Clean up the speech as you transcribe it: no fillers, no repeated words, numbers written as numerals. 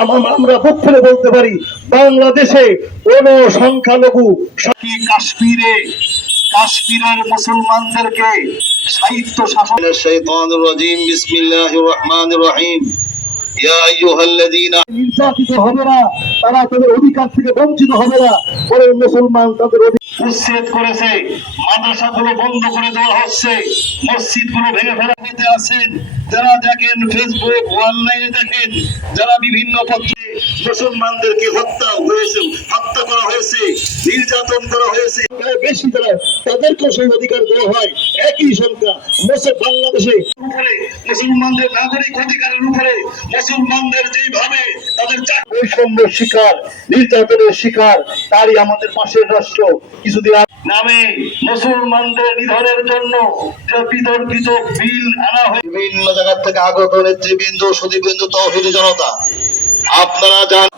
আমরা বুক ফুলে বলতে পারি বাংলাদেশে কোন সংখ্যালঘু কাশ্মীরের মুসলমানদেরকে সাহিত্য শাসন শাইতানির রাজিম বিসমিল্লাহির রহমানির রহিম ইয়া আইয়ুহাল্লাযীনা নির্যাতিত হবে না, তারা তাদের অধিকার থেকে বঞ্চিত হবে না, বরং মুসলমান তাদের উচ্ছেদ করেছে, মাদ্রাসাগুলো বন্ধ করে দেওয়া হচ্ছে, মসজিদগুলো ভেঙে ফেলা হতে আছেন। যারা দেখেন ফেসবুক অনলাইনে দেখেন, যারা বিভিন্ন পত্রে মুসলমানদেরকে হত্যা করা হয়েছে, নির্যাতন করা হয়েছে, বেশি যারা তাদেরকেও সেই অধিকার দেওয়া হয়। একই সংখ্যা বাংলাদেশে উপরে মুসলমানদের নাগরিক অধিকারের উপরে মুসলমানদের যেভাবে তাদের বৈষম্যের শিকার, নির্যাতনের শিকার, তারই আমাদের পাশের রাষ্ট্র কিছুদিন নামে মুসলমানদের নিধনের জন্য যে বিতর্কিত বিল আনা হয়। বিভিন্ন জায়গা থেকে আগত নেতৃবৃন্দ, সুধীবৃন্দ, তৌহিদি জনতা, আপনারা জানেন